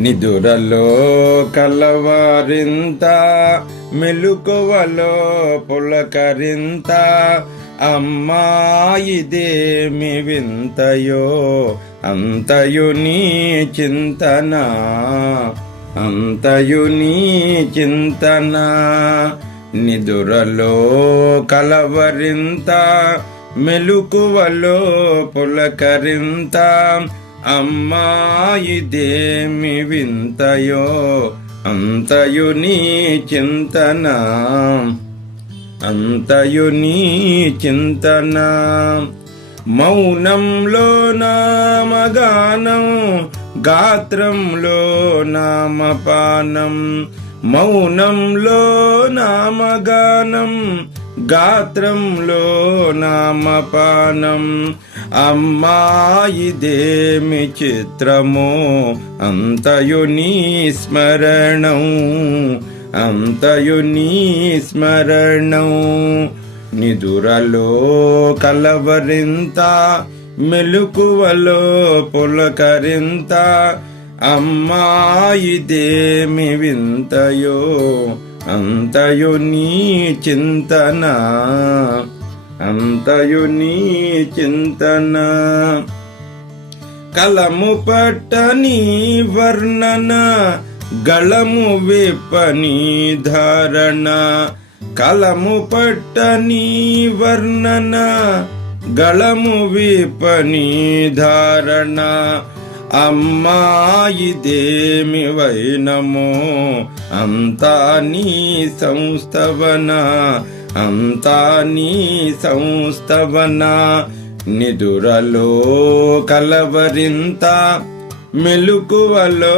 నిదురలో కలవరింత, మెలుకువలో పులకరింత, అమ్మా ఇదేమి వింతయో, అంతయు నీ చింతన, అంతయు నీ చింతన. నిదురలో కలవరింత, మెలుకువలో పులకరింత, అమ్మా ఇదేమి వింతయో, అంతయు నీ చింతన, అంతయు నీ చింతన. మౌనంలో నామగానం, గాత్రంలో నామపానం, మౌనంలో నామగానం, గాత్రంలో నామపానం. అమ్మా ఇదేమి చిత్రమో, అంతయు నీ స్మరణం, అంతయు నీ స్మరణం. నిదురలో కలవరింత, మెలుకువలో పులకరింత, అమ్మా ఇదేమి వింతయో, అంతయు నీ చింతన, అంతయు నీ చింతన. కలము పట్టని వర్ణన, గళము విప్పని ధారణ, కలము పట్టని వర్ణన, గళము విప్పని ధారణ. అమ్మా ఇదేమి వైనమో, అంతా నీ సంస్థవన, అంతా నీ సంస్థవన. నిదురలో కలవరింత, మెలుకువలో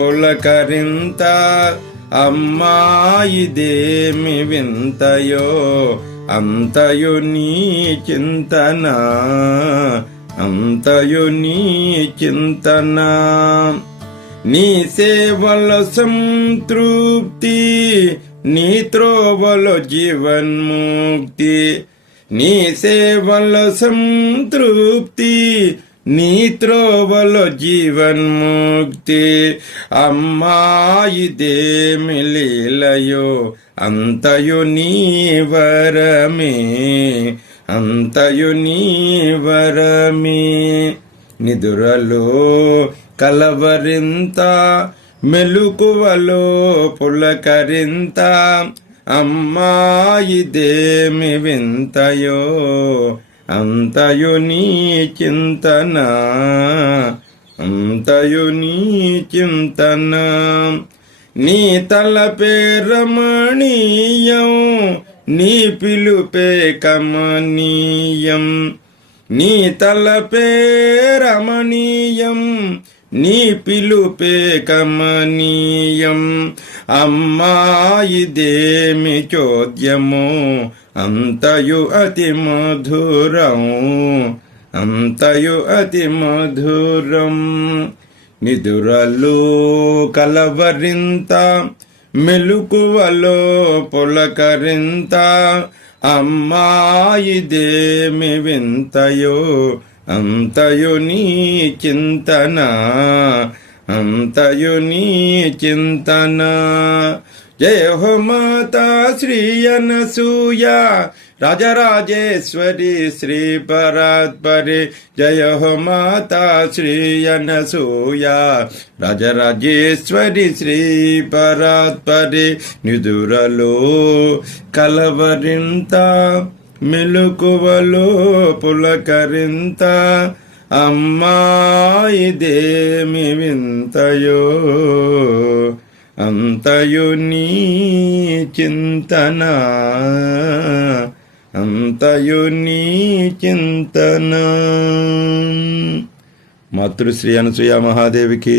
పులకరింత, అమ్మా ఇదేమి వింతయో, అంతయు నీ చింతన, అంతయు నీ చింతన. నీ సేవల సంతృప్తి, నీ త్రోవలో జీవన్ముక్తి, నీ సేవల సంతృప్తి, నీ త్రోవలో జీవన్ముక్తి. అమ్మా ఇదేమి లీలయో, అంతయు నీ వరమే, అంతయు నీ వరమే. నిదురలో కలవరింత, మెలుకువలో పులకరింత, అమ్మా ఇదేమి వింతయో, అంతయు నీ చింతన, అంతయు నీ చింతన. నీ తలపే రమణీయం, నీ పిలుపే కమనీయం, నీ తలపే రమణీయం, నీ పిలుపే కమనీయం. అమ్మా ఇదేమి చోద్యమో, అంతయు అతి మధురం, అంతయు అతి మధురం. నిదురలో కలవరింత, మెలుకువలో పులకరింత, అమ్మా ఇదేమి వింతయో, అంతయు నీ చింతన, అంతయు నీ చింతన. జయ హో మాతా శ్రీ అనసూయ, రాజరాజేశ్వరి శ్రీ పరాత్పరి. జయ హో మాతా శ్రీ అనసూయ, రాజరాజేశ్వరి శ్రీ పరాత్పరి. నిదురలో కలవరింత, మెలుకువలో పులకరింత, అమ్మా ఇదేమి వింతయో, అంతయు నీ చింతన, అంతయు నీ చింతన. మాతృశ్రీ అనసూయ మహాదేవికి